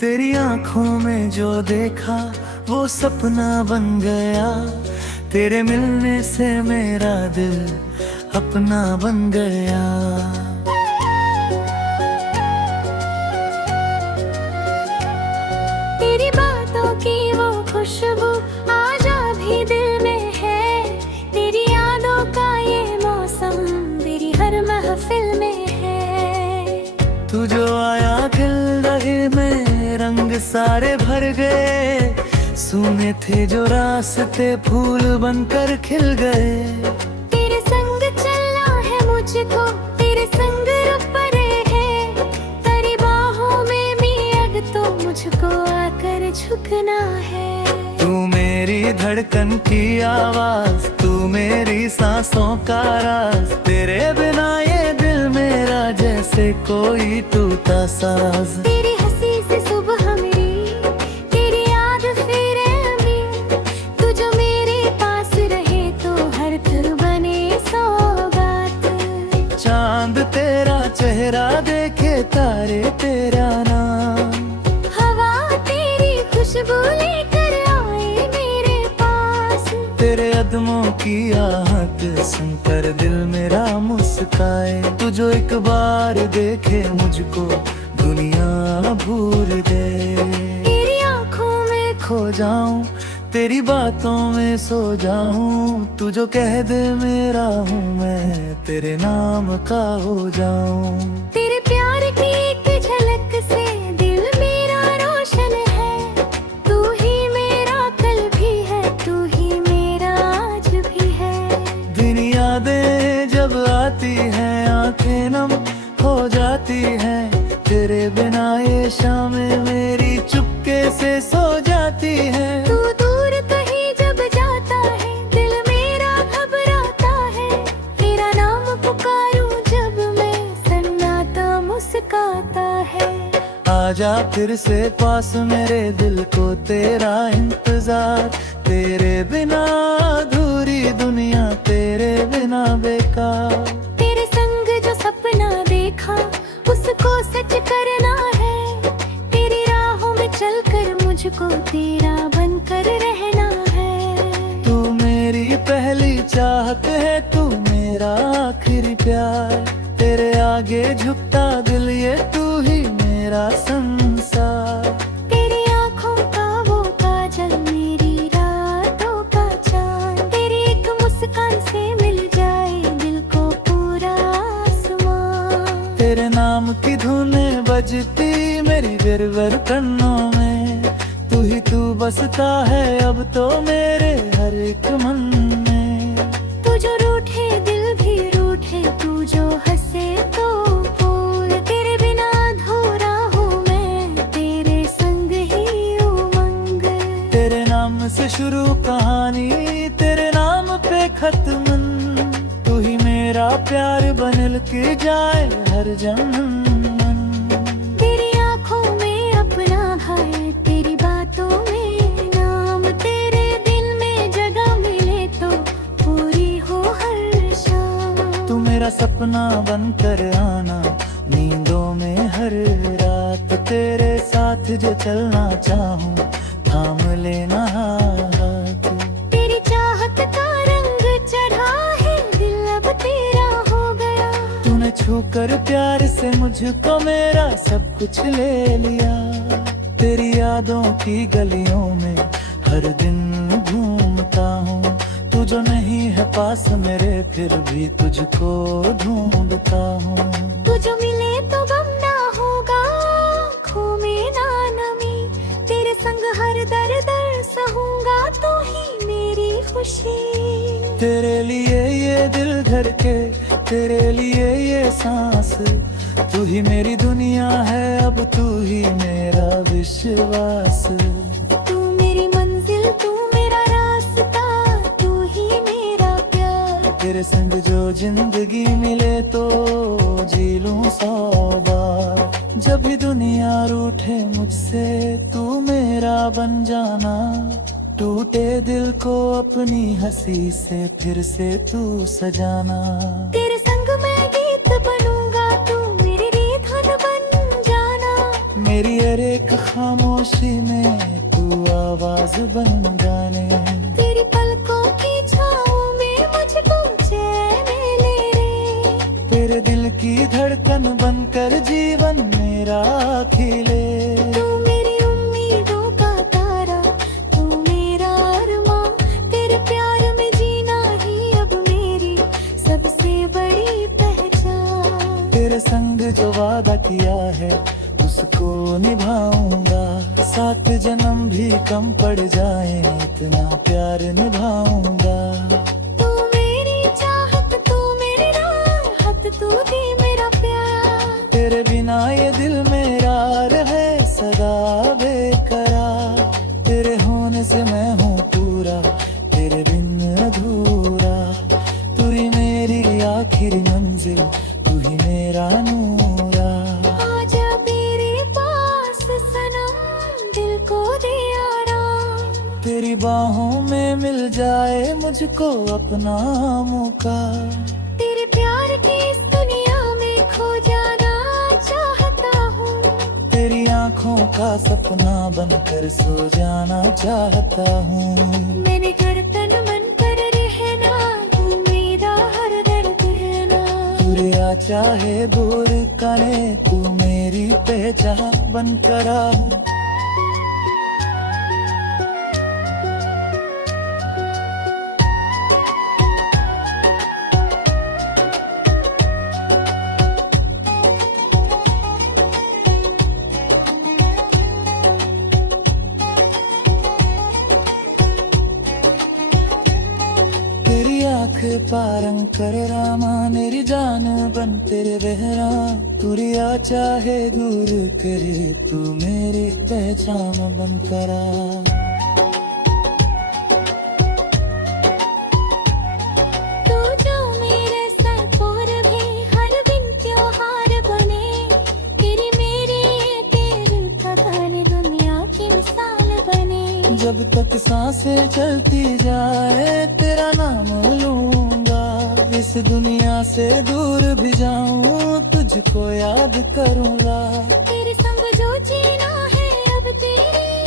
तेरी आंखों में जो देखा वो सपना बन गया। तेरे मिलने से मेरा दिल अपना बन गया। तेरी बातों की वो खुशबू आज भी दिल में है। तेरी यादों का ये मौसम मेरी हर महफिल में है। तू जो आया खिल रहे में रंग सारे भर गए। सूने थे जो रास्ते फूल बनकर खिल गए। तेरे संग चलना है मुझको, तेरे संग परे है। तेरी बाहों में भी अब तो मुझको आकर झुकना है। तू मेरी धड़कन की आवाज, तू मेरी सांसों का राज। तेरे बिना ये दिल मेरा जैसे कोई टूटा साज। तेरी हंसी से सुबह मेरी, तेरी याद फिर अभी। तू जो मेरे पास रहे तो हर पल बने सौगात। चांद तेरा चेहरा देखे, तारे तेरा नाम। हवा तेरी खुशबू लेकर आए मेरे पास। तेरे कदमों की आहट सुनकर दिल मेरा मुस्काए। तू जो एक बार देखे मुझको दुनिया भूल दे। तेरी आंखों में खो जाऊं, तेरी बातों में सो जाऊं। तू जो कह दे मेरा हूँ मैं, तेरे नाम का हो जाऊं। तेरे प्यार की एक झलक से दिल मेरा रोशन है। तू ही मेरा कल भी है, तू ही मेरा आज भी है। दिन यादें जब आती हैं आंखें नम हो जाती हैं। तेरे बिना ये शामें मेरी चुपके से सो जाती हैं। तू दूर कहीं जब जाता है दिल मेरा घबराता है। तेरा नाम पुकारूं जब मैं सन्नाटा मुस्काता है। आजा फिर से पास मेरे दिल को तेरा इंतजार। तेरे बिना अधूरी दुनिया, तेरे बिना बेकार। तेरे संग जो सपना देखा उसको सच करना है। तेरी राहों में चलकर मुझको तेरा बनकर रहना है। तू मेरी पहली चाहत है, तू मेरा आखिरी प्यार। तेरे आगे झुकता दिल ये तू ही मेरा संसार। तेरी आंखों का वो काजल मेरी रातों का चांद। तेरी एक मुस्कान से मिल जाए दिल को पूरा आसमान। तेरे नाम की धुनें बजती मेरी गिरवर कन्नों में। तू बसता है अब तो मेरे हर एक मन में। तू जो रूठे दिल भी रूठे, तू जो हंसे तो फूल। तेरे बिना अधूरा हूँ मैं, तेरे संग ही उमंग। तेरे नाम से शुरू कहानी, तेरे नाम पे खत्म। तू ही मेरा प्यार बनल के जाए हर जन्म। तेरी आंखों में अपना है, तेरी बातों में नाम। तेरे दिल में जगह मिले तो पूरी हो हर शाम। तू मेरा सपना बनकर आना नींदों में हर रात। तेरे साथ जो चलना चाहूं थाम लेना हाथ। तेरी चाहत का रंग चढ़ा है, दिल अब तेरा हो गया। तूने छूकर प्यार से मुझको मेरा सब कुछ ले लिया। तेरी यादों की गलियों में हर दिन घूमता हूँ। तू जो नहीं है पास मेरे फिर भी तुझको ढूंढता हूँ। तू जो मिले तो गम ना होगा, आँखों में ना नमी। तेरे संग हर दर्द सहूंगा, तू ही मेरी खुशी। तेरे लिए ये दिल धड़के, तेरे लिए ये सांस। तू ही मेरी दुनिया है अब, तू ही मेरा विश्वास। तू मेरी मंजिल, तू मेरा रास्ता, तू ही मेरा प्यार। तेरे संग जो जिंदगी मिले तो जी लूं 100 बार। जब भी दुनिया रूठे मुझसे तू मेरा बन जाना। टूटे दिल को अपनी हंसी से फिर से तू सजाना। तेरे संग मैं गीत बनूंगा, तू मेरी रीत बन जाना। मेरी हर एक खामोशी में तू आवाज बन जाने। तेरी पलकों की छाँव में मुझको चैन ले रे। तेरे दिल की धड़कन बनकर जीवन मेरा खिले। तू मेरी उम्मीदों का तारा, तू मेरा अरमां। तेरे प्यार में जीना ही अब मेरी सबसे बड़ी पहचान। तेरे संग जो वादा किया है उसको निभाऊंगा। 7 जन्म भी कम पड़ जाए इतना प्यार निभाऊंगा। तू मेरी चाहत, तू मेरी राहत, तू ही मेरा प्यार। तेरे बिना ये दिल मेरा रहे सदा बेकरार। तेरे होने से मैं हूँ पूरा, तेरे बिन अधूरा। तू ही मेरी आखिरी मंजिल, तू ही मेरा नूरा। आजा मेरे पास सनम, दिल को दे आराम। तेरी बाहों में मिल जाए मुझको अपना मौका। तेरे प्यार की इस दुनिया में खो जाना चाहता हूँ। तेरी आंखों का सपना बनकर सो जाना चाहता हूँ। मैंने घर तन मन कर रहना, तू मेरा हर दर्द रहना। तुरिया चाहे दूर करे तू मेरी पहचान बनकर आ। तेरी आँख पारंग कर रामा, मेरी जान बन तेरे बहरा। तुरिया चाहे दूर करे तू मेरी पहचान बन करा। तू जो मेरे सर पर भी हर दिन त्योहार बने। तेरी मेरी ये तेरी पधार दुनिया की मिसाल बने। जब तक सांसें चलती जाए तेरा नाम लूंगा। इस दुनिया से दूर भी जाऊं तुझको याद करूंगा। तेरे संग जो जीना है अब तेरी